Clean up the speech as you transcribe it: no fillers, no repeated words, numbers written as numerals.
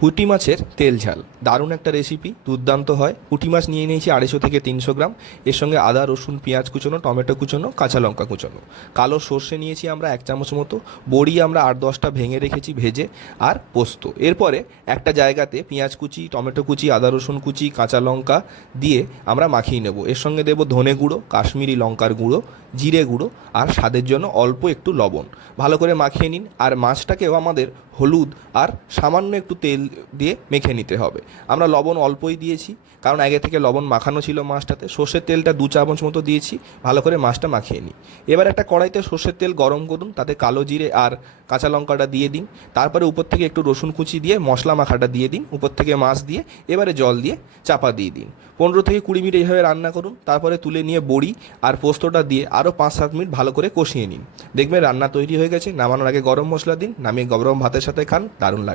পুঁটি মাছের তেল ঝাল দারুণ একটা রেসিপি, দুর্দান্ত হয়। পুঁটি মাছ নিয়ে নিয়েছি 250 থেকে 300 গ্রাম। এর সঙ্গে আদা, রসুন, পেঁয়াজ কুচোনো, টমেটো কুচোনো, কাঁচা লঙ্কা কুচোনো। কালো সর্ষে নিয়েছি আমরা 1 চামচ মতো। বড়ি আমরা 8-10টা ভেঙে রেখেছি ভেজে। আর পোস্ত। এরপরে একটা জায়গাতে পেঁয়াজ কুচি, টমেটো কুচি, আদা রসুন কুচি, কাঁচা লঙ্কা দিয়ে আমরা মাখিয়ে নেব। এর সঙ্গে দেবো ধনে গুঁড়ো, কাশ্মীরি লঙ্কার গুঁড়ো, জিরে গুঁড়ো আর স্বাদের জন্য অল্প একটু লবণ। ভালো করে মাখিয়ে নিন। আর মাছটাকেও আমাদের হলুদ আর সামান্য একটু তেল দিয়ে মেখে নিতে হবে। আমরা লবণ অল্পই দিয়েছি, কারণ আগে থেকে লবণ মাখানো ছিল মাছটাতে। সর্ষের তেলটা 2 চামচ মতো দিয়েছি। ভালো করে মাছটা মাখিয়ে নিই। এবার একটা কড়াইতে সর্ষের তেল গরম করুন, তাতে কালো জিরে আর কাঁচা লঙ্কাটা দিয়ে দিন। তারপরে উপর থেকে একটু রসুন কুচি দিয়ে মশলা মাখাটা দিয়ে দিন। উপর থেকে মাছ দিয়ে এবারে জল দিয়ে চাপা দিয়ে দিন। 15 থেকে 20 মিনিট এইভাবে রান্না করুন। তারপরে তুলে নিয়ে বড়ি আর পোস্তটা দিয়ে আরও 5-7 মিনিট ভালো করে কষিয়ে নিন। দেখবেন রান্না তৈরি হয়ে গেছে। নামানোর আগে গরম মশলা দিন, নামিয়ে গরম ভাতের সাথে খান, দারুণ লাগবে।